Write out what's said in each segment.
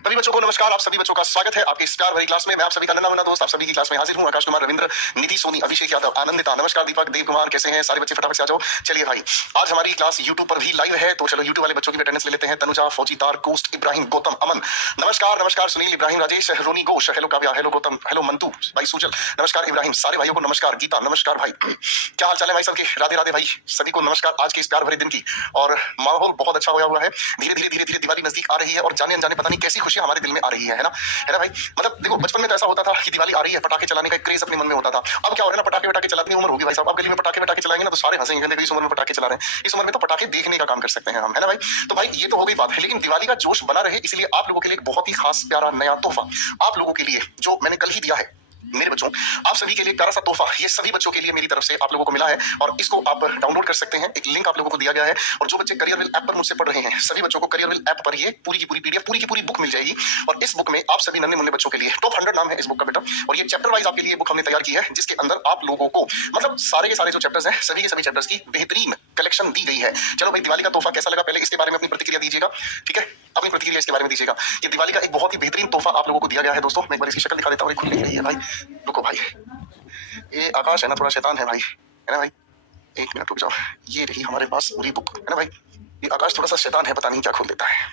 सभी बच्चों को नमस्कार। आप सभी बच्चों का स्वागत है आपके इस प्यार भरी क्लास में। मैं आप सभी का नन्हा मुन्ना दोस्त आप सभी की क्लास में हाजिर हूं। आकाश कुमार, रविंद्र, निधि, सोनी, अभिषेक यादव, आनंदिता, नमस्कार, दीपक, देव कुमार, कैसे हैं सारे बच्चे? फटाफट से आ जाओ। चलिए भाई, आज हमारी क्लास यूट्यूब पर भी लाइव है, तो चलो यूट्यूब वाले बच्चों की अटेंडेंस ले लेते हैं। तनुजा, फौजीदार, कोस्ट, इब्राहिम, गौतम, अमन, नमस्कार नमस्कार, Sunil, Ibrahim, Rajesh, Roni, Ghosh, hello Kavya, hello Gautam, hello Mantu भाई, सुजल, नमस्कार, इब्राहिम, सारे भाइयों को नमस्कार। गीता, नमस्कार भाई, क्या हाल चाल है भाई सबके? राधे राधे भाई, सभी को नमस्कार आज के इस प्यार भरे दिन की। और माहौल बहुत अच्छा होया हुआ है। धीरे धीरे धीरे धीरे दिवाली नजदीक आ रही है और जाने अनजाने पता नहीं कैसी खुशियां हमारे दिल में आ रही है ना भाई। मतलब देखो, बचपन में तो ऐसा होता था कि दिवाली आ रही है, पटाखे चलाने का एक क्रेज अपने मन में होता था। अब क्या हो रहा है ना, पटाखे वटाखे चलाने की उम्र होगी भाई साहब। अब गली में पटाखे वटाखे चलाएंगे ना तो सारे हंसेंगे, देखो इस उम्र में पटाखे चला रहे हैं। इस उम्र में तो पटाखे देखने का काम कर सकते हैं हम, है ना भाई। तो भाई ये तो हो गई बात है, लेकिन दिवाली का जोश बना रहे इसलिए आप लोगों के लिए एक बहुत ही खास प्यारा नया तोहफा आप लोगों के लिए जो मैंने कल ही दिया है मेरे बच्चों, आप सभी के लिए प्यारा सा तोहफा ये सभी बच्चों के लिए मेरी तरफ से आप लोगों को मिला है और इसको आप डाउनलोड कर सकते हैं। एक लिंक आप लोगों को दिया गया है और जो बच्चे करियरविल ऐप पर मुझसे पढ़ रहे हैं सभी बच्चों को करियरविल ऐप पर ये पूरी की पूरी पीडीएफ पूरी की पूरी बुक मिल जाएगी। और इस बुक में आप सभी नन्हे मुन्ने बच्चों के लिए टॉप 100 नाम है इस बुक का बेटा, और ये चैप्टर वाइज आपके लिए बुक हमने तैयार की है जिसके अंदर आप लोगों को मतलब सारे के सारे जो चैप्टर्स हैं सभी के सभी चैप्टर्स की बेहतरीन कलेक्शन दी गई है। चलो भाई, दिवाली का तोहफा कैसा लगा पहले इसके बारे में अपनी प्रतिक्रिया दीजिएगा, ठीक है? अपनी प्रतिक्रिया इसके बारे में दीजिएगा। ये दिवाली का एक बहुत ही बेहतरीन तोहफा आप लोगों को दिया गया है दोस्तों। मैं एक बार इसकी शक्ल दिखा देता हूँ, खुल नहीं रही है भाई, रुको भाई। ये आकाश है ना, थोड़ा शैतान है भाई, है ना भाई। एक मिनट रुक जाओ, ये रही हमारे पास पूरी बुक, है ना भाई। ये आकाश थोड़ा सा शैतान है, पता नहीं क्या खोल देता है।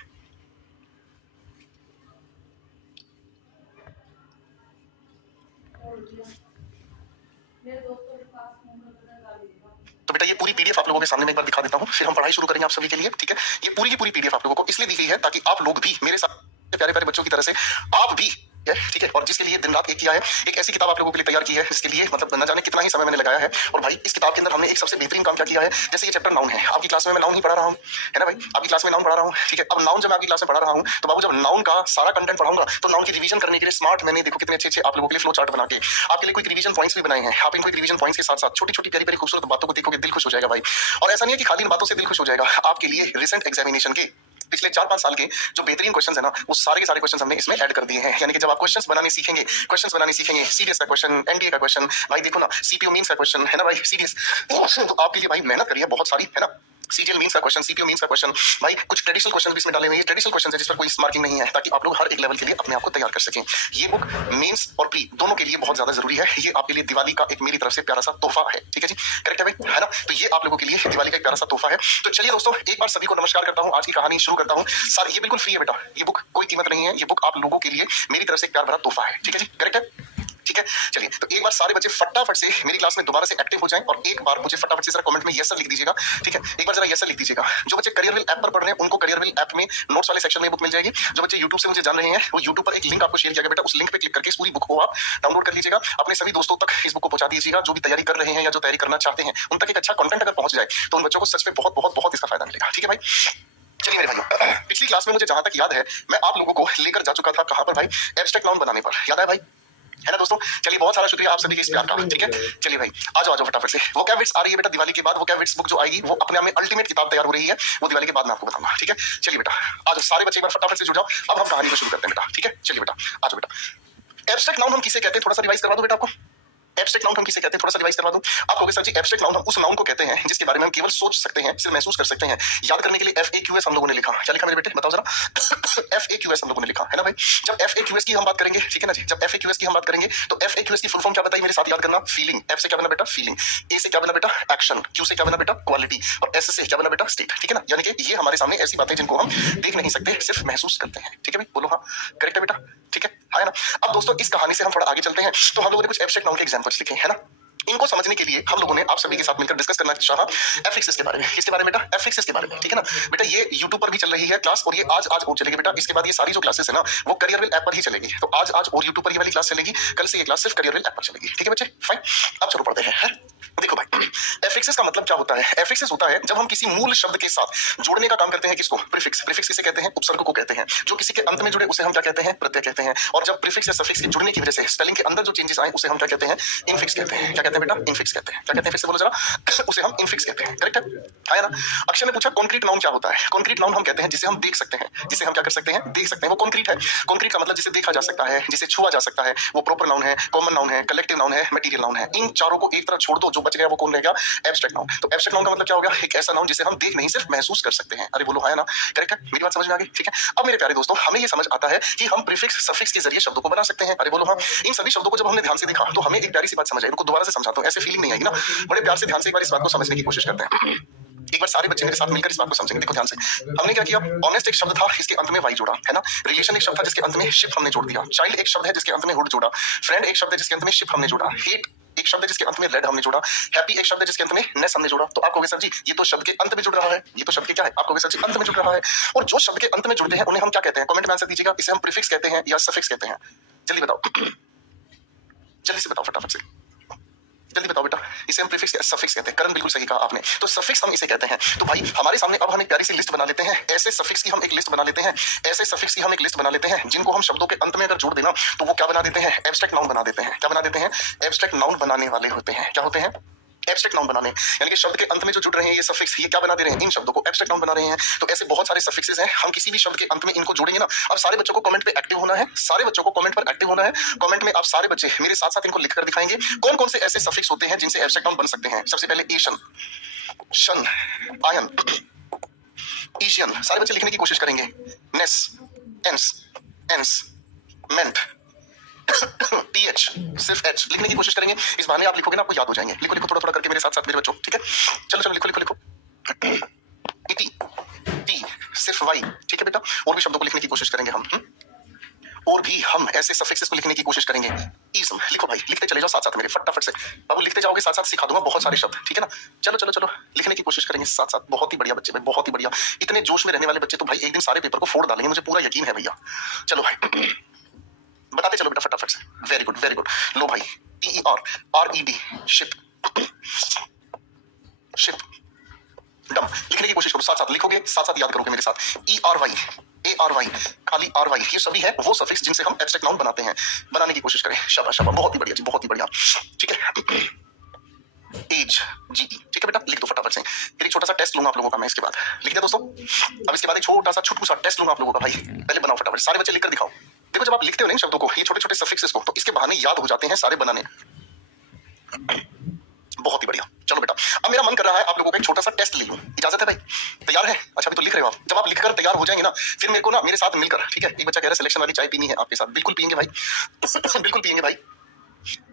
तो बेटा ये पूरी पीडीएफ आप लोगों के सामने मैं एक बार दिखा देता हूँ, फिर हम पढ़ाई शुरू करेंगे आप सभी के लिए, ठीक है? ये पूरी की पूरी पीडीएफ आप लोगों को इसलिए दी गई है ताकि आप लोग भी मेरे साथ प्यारे प्यारे बच्चों की तरह से आप भी, ठीक है? और जिसके लिए दिन रात एक किया है, एक ऐसी किताब आप लोगों के लिए तैयार की है जिसके लिए मतलब न जाने कितना ही समय मैंने लगाया है। और भाई इस किताब के अंदर हमने एक सबसे बेहतरीन काम क्या किया है, जैसे ये चैप्टर नाउन है, आपकी क्लास में मैं नाउन ही पढ़ा रहा हूँ, है ना भाई। आपकी क्लास में नाउन पढ़ा रहा हूँ, ठीक है? अब नाउन जब मैं आपकी क्लास में पढ़ा रहा हूँ तो बाबू जब नाउन का सारा कंटेंट पढ़ाऊंगा तो नाउन की रिवीजन करने के लिए स्मार्ट मैंने देखो कितने अच्छे अच्छे आप लोगों के लिए फ्लो चार्ट बना के आपके लिए कोई रिवीजन पॉइंट्स भी बनाए हैं। आप इनको रिवीजन पॉइंट्स के साथ साथ छोटी छोटी प्यारी प्यारी खूबसूरत बातों को देखोगे दिल खुश हो जाएगा भाई। और ऐसा नहीं है कि खाली इन बातों से दिल खुश हो जाएगा, आपके लिए रिसेंट एग्जामिनेशन के पिछले 4-5 साल के जो बेहतरीन क्वेश्चंस है ना वो सारे के सारे क्वेश्चंस हमने इसमें ऐड कर दिए हैं। यानी कि जब आप क्वेश्चंस बनाने सीखेंगे सीडीएस का क्वेश्चन, एनडीए का क्वेश्चन, भाई देखो ना सीपीयू मींस का क्वेश्चन, है ना भाई, सीडीएस तो आपके लिए भाई मेहनत करिए बहुत सारी, है ना। सीजीएल मींस का क्वेश्चन, सीपीयू मींस का क्वेश्चन, भाई कुछ ट्रेडिशनल क्वेश्चन भी इसमें डाले हुए हैं। ट्रेडिशनल क्वेश्चन है जिस पर कोई मार्किंग नहीं है ताकि आप लोग हर एक लेवल के लिए अपने आप को तैयार कर सकें। ये बुक मेंस और प्री दोनों के लिए बहुत ज्यादा जरूरी है। ये आपके लिए दिवाली का एक मेरी तरफ से प्यारा सा तोहफा है, ठीक है जी? करेक्ट है भाई, है ना? तो ये आप लोगों के लिए दिवाली का एक प्यारा सा तोहफा है। तो चलिए दोस्तों, एक बार सभी को नमस्कार करता हूँ, आज की कहानी शुरू करता हूँ। सर ये बिल्कुल फ्री है बेटा, ये बुक कोई कीमत नहीं है, ये बुक आप लोगों के लिए मेरी तरफ से एक प्यार भरा तोहफा है, ठीक है जी? करेक्ट है, ठीक है? चलिए, तो एक बार सारे बच्चे फटाफट से मेरी क्लास में दोबारा से एक्टिव हो जाएं और एक बार मुझे फटाफट से जरा कमेंट में यस सर लिख दीजिएगा, ठीक है? एक बार जरा यस सर लिख दीजिएगा। जो बच्चे करियरविल ऐप पर पढ़ रहे हैं उनको करियरविल ऐप में नोट्स वाले सेक्शन में बुक मिल जाएगी। जो बच्चे यूट्यूब से मुझे जान रहे हैं वो यूट्यूब पर एक लिंक आपको शेयर किया गया बेटा, उस लिंक पे क्लिक करके इस पूरी बुक को आप डाउनलोड कर लीजिएगा। अपने सभी दोस्तों तक इस बुक को पहुंचा दीजिएगा जो भी तैयारी कर रहे हैं या जो तैयारी करना चाहते हैं। उन तक एक अच्छा कंटेंट अगर पहुंच जाए तो उन बच्चों को सच में बहुत बहुत बहुत इसका फायदा मिलेगा, ठीक है भाई? चलिए मेरे भाइयों, पिछली क्लास में मुझे जहां तक याद है मैं आप लोगों को लेकर जा चुका था कहां पर भाई, एब्स्ट्रैक्ट नाउन बनाने पर, याद है भाई, है ना दोस्तों? चलिए बहुत सारा शुक्रिया आप सभी के इस प्यार का, ठीक है? चलिए भाई आ जाओ फटाफट से। वोकैब्स आ रही है बेटा दिवाली के बाद, वोकैब्स बुक जो आएगी वो अपने आप में अल्टीमेट किताब तैयार हो रही है, वो दिवाली के बाद मैं आपको बताऊंगा, ठीक है? चलिए बेटा आ जाओ सारे बच्चे एक बार फटाफट से जुड़ जाओ। अब हम कहानी को शुरू करते हैं बेटा, ठीक है? चलिए बेटा आ जाओ बेटा। एब्स्ट्रैक्ट नाउन हम किसे कहते हैं थोड़ा सा रिवाइज करवा दो बेटा आपको। एब्स्ट्रैक्ट नाउन हम किसे कहते हैं थोड़ा सा रिवाइज करवा दूं आप कहोगे सर जी एब्स्ट्रैक्ट नाउन हम उस नाउन को कहते हैं जिसके बारे में हम केवल सोच सकते हैं, सिर्फ महसूस कर सकते हैं। याद करने के लिए FAQS हम लोगों ने लिखा, क्या लिखा मेरे बेटे बताओ जरा? FAQS हम लोगों ने लिखा, है ना भाई? जब FAQS की हम बात करेंगे, ठीक है ना जी, जब FAQS की हम बात करेंगे तो FAQS की फुल फॉर्म क्या बताइए मेरे साथ याद करना? फीलिंग। F से क्या बना बेटा? फीलिंग। A से क्या बना बेटा? एक्शन। Q से क्या बना बेटा? क्वालिटी। और S से क्या बना बेटा? स्टेट, ठीक है ना? यानी कि ये हमारे सामने ऐसी बातें जिनको हम देख नहीं सकते, सिर्फ महसूस करते हैं, ठीक है भाई? बोलो हाँ, करेक्ट है बेटा, ठीक है? है ना? अब दोस्तों इस कहानी से हम थोड़ा आगे चलते हैं। तो हम लोगों ने कुछ एब्स्ट्रैक्ट नाउन के एग्जांपल्स लिखे, है ना? इनको समझने के लिए हम लोगों ने आप सभी के साथ मिलकर डिस्कस करना चाहा एफिक्सिस के बारे में। किसके बारे में बेटा? एफिक्सिस के बारे में, ठीक है ना बेटा? ये YouTube पर भी चल रही है क्लास और ये आज और चलेगी बेटा। इसके बाद ये सारी जो क्लासेस है ना वो करियरविल ऐप पर ही चलेगी। तो आज और YouTube पर ये वाली क्लास चलेगी, कल से ये क्लास सिर्फ करियरविल ऐप पर चलेगी, ठीक है बच्चे? फाइन, अब चलो पढ़ते हैं। देखो भाई, एफिक्सिस का मतलब क्या होता है? एफिक्सिस होता है जब हम किसी मूल शब्द के साथ जोड़ने का काम करते हैं। किसको? प्रीफिक्स। प्रीफिक्स किसे कहते हैं? उपसर्ग को कहते हैं। जो किसी के अंत में जुड़े उसे हम क्या कहते हैं? प्रत्यय कहते हैं। और जब प्रीफिक्स या सफिक्स के जुड़ने की वजह से स्पेलिंग के अंदर जो चेंजेस आए उसे हम क्या कहते हैं? इनफिक्स कहते हैं। क्या कहते हैं हैं बेटा? इनफिक्स कहते हैं। क्या कहते हैं फिर से बोलो जरा? उसे हम इनफिक्स कहते हैं। करेक्ट है ना? अक्षय ने पूछा कॉन्क्रीट नाउन क्या होता है? कॉन्क्रीट नाउन हम कहते हैं जिसे हम देख सकते हैं, जिसे हम क्या कर सकते हैं? देख सकते हैं। वो कॉन्क्रीट है। कॉन्क्रीट का मतलब जिसे देखा जा सकता है, जिसे छुआ जा सकता है, वो प्रॉपर नाउन है, कॉमन नाउन है, कलेक्टिव नाउन है, मटेरियल नाउन है। इन चारों को एक तरह छोड़ दो, जो बच गया वो कौन रहेगा? Abstract noun. तो एब्स्ट्रैक्ट नाउन का मतलब क्या हो गया? एक ऐसा नाउन जिसे हम देख नहीं सिर्फ महसूस कर सकते हैं। अरे बोलो है ना? करेक्ट है? मेरी बात समझ में आ गई? ठीक है। अब मेरे प्यारे दोस्तों, हमें ये समझ आता है कि हम प्रीफिक्स सफिक्स के जरिए शब्दों को बना सकते हैं। अरे बोलो हाँ। इन सभी शब्दों को जब हमने ध्यान से देखा तो हमें एक प्यारी सी बात समझ आई। उनको दोबारा से समझाता हूँ, ऐसे फीलिंग नहीं आएगी ना। बड़े प्यार से ध्यान से एक बार इस बात को समझने की कोशिश करते हैं। एक बार सारे बच्चे मेरे साथ मिलकर इस बात को समझेंगे। देखो ध्यान से। हमने क्या किया? ऑनेस्ट एक शब्द था, इसके अंत में वाई जोड़ा, है ना? रिलेशन एक शब्द था जिसके अंत में शिप हमने जोड़ दिया। चाइल्ड एक शब्द है जिसके अंत में हुड जोड़ा। फ्रेंड एक शब्द है जिसके अंत में शिप हमने जोड़ा। हेट एक शब्द है जिसके अंत में रेड हमने जोड़ा। हैप्पी एक शब्द है जिसके अंत में नेस हमने जोड़ा। तो आप कहोगे सर जी ये तो शब्द के अंत में जुड़ रहा है, ये तो शब्द के क्या है? आप कहोगे सर जी अंत में जुड़ रहा है। और जो शब्द के अंत में जुड़ते हैं उन्हें हम क्या कहते हैं? कमेंट में आंसर दीजिएगा। इसे हम प्रीफिक्स कहते हैं या सफिक्स कहते हैं? जल्दी बताओ, जल्दी से बताओ, फटाफट से जल्दी बताओ बेटा। इसे हम प्रीफिक्स या सफिक्स कहते हैं। करण बिल्कुल सही कहा आपने। तो सफिक्स हम इसे कहते हैं। तो भाई हमारे सामने अब हम एक प्यारी सी लिस्ट बना लेते हैं। ऐसे सफिक्स की हम एक लिस्ट बना लेते हैं, ऐसे सफिक्स की हम एक लिस्ट बना लेते हैं जिनको हम शब्दों के अंत में अगर जोड़ देना तो वो क्या बना देते हैं? एब्स्ट्रैक्ट नाउन बना देते हैं। क्या बना देते हैं? एब्स्ट्रैक्ट नाउन बनाने वाले होते हैं। क्या होते हैं? एब्स्ट्रैक्ट नाउन बनाने। यानी कि शब्द के अंत में जो जुड़ रहे हैं ये सफिक्स, ये क्या बना दे रहे हैं? इन शब्दों को एब्स्ट्रैक्ट नाउन बना रहे हैं। तो ऐसे बहुत सारे सफिक्सेस हैं, हम किसी भी शब्द के अंत में इनको जोड़ेंगे ना। अब सारे बच्चों को कमेंट पे एक्टिव होना है, सारे बच्चों को कमेंट पर एक्टिव होना है। कमेंट में आप सारे बच्चे मेरे साथ साथ इनको लिखकर दिखाएंगे कौन कौन से ऐसे सफिक्स होते हैं जिनसे एब्स्ट्रैक्ट नाउन बन सकते हैं। सबसे पहले एशन, शन, आयन, ईशियन। सारे बच्चे लिखने की कोशिश करेंगे। नेस, एंस, एंस, मेंट, टीएच, सिर्फ एच लिखने की कोशिश करेंगे। इस बहाने आप लिखोगे ना आपको याद हो जाएंगे। लिखो लिखो थोड़ा थोड़ा करके मेरे साथ साथ मेरे बच्चों, ठीक है? चलो चलो लिखो लिखो लिखो। इटी, टी, सिर्फ वाई, ठीक है बेटा? और भी शब्दों को लिखने की कोशिश करेंगे हम। और भी हम ऐसे सफिक्सेस को लिखने की कोशिश करेंगे। इज्म, लिखो भाई, लिखते चले जाओ साथ साथ मेरे, फटाफट से। बाबू लिखते जाओगे साथ साथ सिखा दूंगा बहुत सारे शब्द, ठीक है ना? चलो चलो चलो लिखने की कोशिश करेंगे साथ साथ। बहुत ही बढ़िया बच्चे भाई, बहुत ही बढ़िया। इतने जोश में रहने वाले बच्चे तो भाई एक दिन सारे पेपर को फोड़ डालेंगे, मुझे पूरा यकीन है भैया। चलो भाई बताते चलो बेटा फटाफट से। Very good very good. लो भाई, TER, RED, शिप, शिप, डम। लिखने की कोशिश करो, साथ साथ लिखोगे, साथ साथ याद करोगे मेरे साथ। ERY, ARY, खाली RY, ये सभी है वो सफिक्स जिनसे हम एब्स्ट्रैक्ट नाउन बनाते हैं। बनाने की कोशिश करें। शाबाश शाबाश, बहुत ही बढ़िया जी, बहुत ही बढ़िया। ठीक है। एज, GE, ठीक है बेटा? लिख दो फटाफट से। फिर एक छोटा सा टेस्ट लूंगा आप लोगों का मैं इसके बाद। लिख दिया दोस्तों? अब इसके बाद एक छोटा सा छुटकू सा टेस्ट लूंगा आप लोगों का भाई। पहले बनाओ फटाफट, सारे बच्चे लिखकर दिखाओ। देखो जब आप लिखते हो ना इन शब्दों को, ये छोटे छोटे सफिक्सेस को, तो इसके बहाने याद हो जाते हैं सारे बनाने। बहुत ही बढ़िया। चलो बेटा, अब मेरा मन कर रहा है आप लोगों का एक छोटा सा टेस्ट ले लूं। इजाजत है भाई? तैयार है? अच्छा अभी तो लिख रहे हो आप। जब आप लिखकर तैयार हो जाएंगे ना, फिर मेरे को ना मेरे साथ मिलकर, ठीक है? एक बच्चा कह रहा है सिलेक्शन वाली चाय पीनी है आपके साथ। बिल्कुल पियेंगे भाई, बिल्कुल पियेंगे भाई,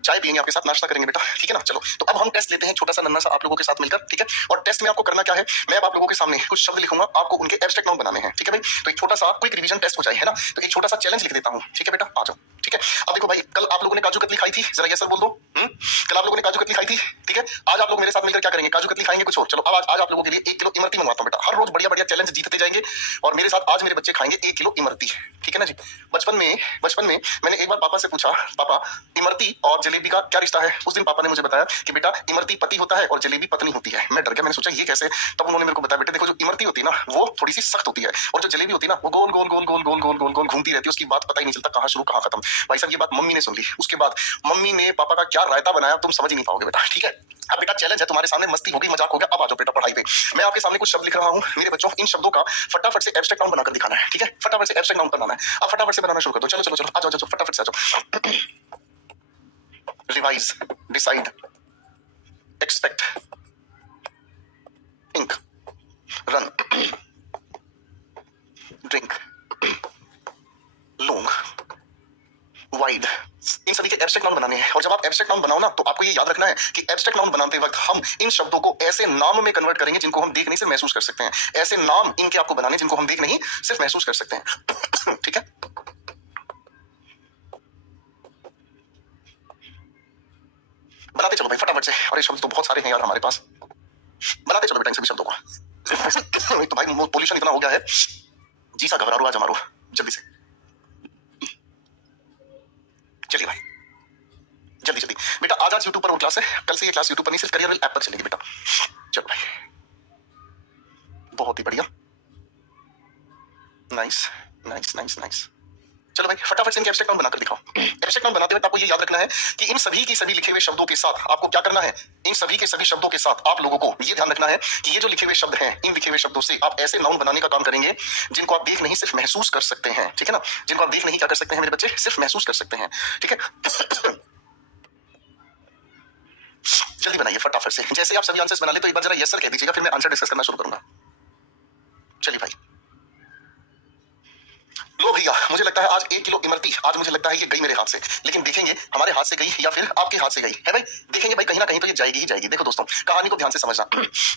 चाय पियेंगे आपके साथ, नाश्ता करेंगे बेटा, ठीक है ना? चलो तो अब हम टेस्ट लेते हैं छोटा सा नन्ना सा आप लोगों के साथ मिलकर, ठीक है? और टेस्ट में आपको करना क्या है? मैं अब आप लोगों के सामने कुछ शब्द लिखूंगा, आपको उनके एब्स्ट्रैक्ट नाउन बनाने हैं, ठीक है भाई? तो एक छोटा सा क्विक रिवीजन टेस्ट हो जाए, है ना? तो एक छोटा सा चैलेंज लिख देता हूँ, ठीक है बेटा? आ जाओ, ठीक है? अब देखो भाई, कल आप लोगों ने काजू कतली खाई थी, जरा यस सर बोल दो। कल आप लोगों ने काजू कतली खाई थी, ठीक है? आज आप लोग मेरे साथ मिलकर क्या करेंगे? काजू कतली खाएंगे कुछ और। चलो अब आज आप लोगों के लिए 1 किलो इमरती मंगवाता हूं बेटा। हर रोज बढ़िया बढ़िया चैलेंज जीतते जाएंगे और मेरे साथ आज मेरे बच्चे खाएंगे 1 किलो इमरती, ठीक है ना जी? बचपन में मैंने एक बार पापा से पूछा, पापा इमरती और जलेबी का क्या रिश्ता है? उस दिन पापा ने मुझे बताया कि बेटा इमरती पति होता है और जलेबी पत्नी होती है। मैं डर गया, मैंने सोचा ये कैसे? तब उन्होंने मेरे को बताया, बेटे देखो जो इमरती होती है ना वो थोड़ी सी सख्त होती है और जो जलेबी होती है ना वो गोल गोल गोल गोल गोल गोल गोल गोल घूमती रहती है, उसकी बात पता ही नहीं चलता कहाँ शुरू कहाँ खत्म। भाई साहब ये बात मम्मी ने सुन ली, उसके बाद मम्मी ने पापा का क्या रायता बनाया तुम समझ ही नहीं पाओगे बेटा, ठीक है? अब बेटा चैलेंज है तुम्हारे सामने, मस्ती होगी, मजाक हो गया। अब आ जाओ बेटा पढ़ाई पे। मैं आपके सामने कुछ शब्द लिख रहा हूँ मेरे बच्चों, इन शब्दों का फटाफट से एब्स्ट्रैक्ट नाउन बनाकर दिखाना है, ठीक है? फटाफट से एब्स्ट्रैक्ट नाउन बनाना है। अब फटाफट से बनाना शुरू कर दो। चलो चलो चलो आ जाओ, फटाफट से आ जाओ। Revise, decide, expect, ink, run, drink, long, wide. इन सभी के एब्स्ट्रैक्ट नाउन बनाने हैं और जब आप एब्स्ट्रैक्ट नाउन बनाओ ना तो आपको ये याद रखना है कि एब्स्ट्रैक्ट नाउन बनाते वक्त हम इन शब्दों को ऐसे नाम में कन्वर्ट करेंगे जिनको हम देख नहीं सिर्फ महसूस कर सकते हैं। ऐसे नाम इनके आपको बनाने जिनको हम देख नहीं सिर्फ महसूस कर सकते हैं, ठीक है? बनाते चलो भाई फटाफट से। और ये शब्द तो बहुत सारे हैं यार हमारे पास, बनाते चलो बेटा इन सभी शब्दों को। तो भाई पोल्यूशन इतना हो गया है, जी सा घबरा रो आज हमारो, जल्दी से चलिए भाई, जल्दी जल्दी बेटा। आज यूट्यूब पर वो क्लास है, कल से ये क्लास यूट्यूब पर नहीं सिर्फ करियर ऐप पर चलेगी बेटा। चलो भाई बहुत ही बढ़िया, नाइस नाइस नाइस नाइस। चलो भाई फटाफट से इनके एब्स्ट्रैक्ट नाउन बनाकर दिखाओ। एब्स्ट्रैक्ट नाउन बनाते वक्त आपको ये याद रखना है कि इन सभी की सभी लिखे हुए शब्दों के साथ आपको क्या करना है, इन सभी के सभी शब्दों के साथ आप लोगों को ये ध्यान रखना है कि ये जो लिखे हुए शब्द हैं, इन लिखे हुए शब्दों से आप ऐसे नाउन बनाने का काम करेंगे जिनको आप देख नहीं सिर्फ महसूस कर सकते हैं, ठीक है ना, जिनको आप देख नहीं क्या कर सकते हैं मेरे बच्चे, सिर्फ महसूस कर सकते हैं, ठीक है। जल्दी बनाइए फटाफट से, जैसे आप सभी आंसर्स बना ले तो एक बार जरा यस सर कह दीजिएगा, फिर मैं आंसर डिस्कस करना शुरू करूंगा। चलिए भाई, लो भैया, मुझे लगता है आज 1 किलो इमरती आज मुझे लगता है ये गई मेरे हाथ से, लेकिन देखेंगे हमारे हाथ से गई या फिर आपके हाथ से गई है भाई, देखेंगे भाई कहीं ना कहीं तो ये जाएगी ही जाएगी। देखो दोस्तों, कहानी को ध्यान से समझना।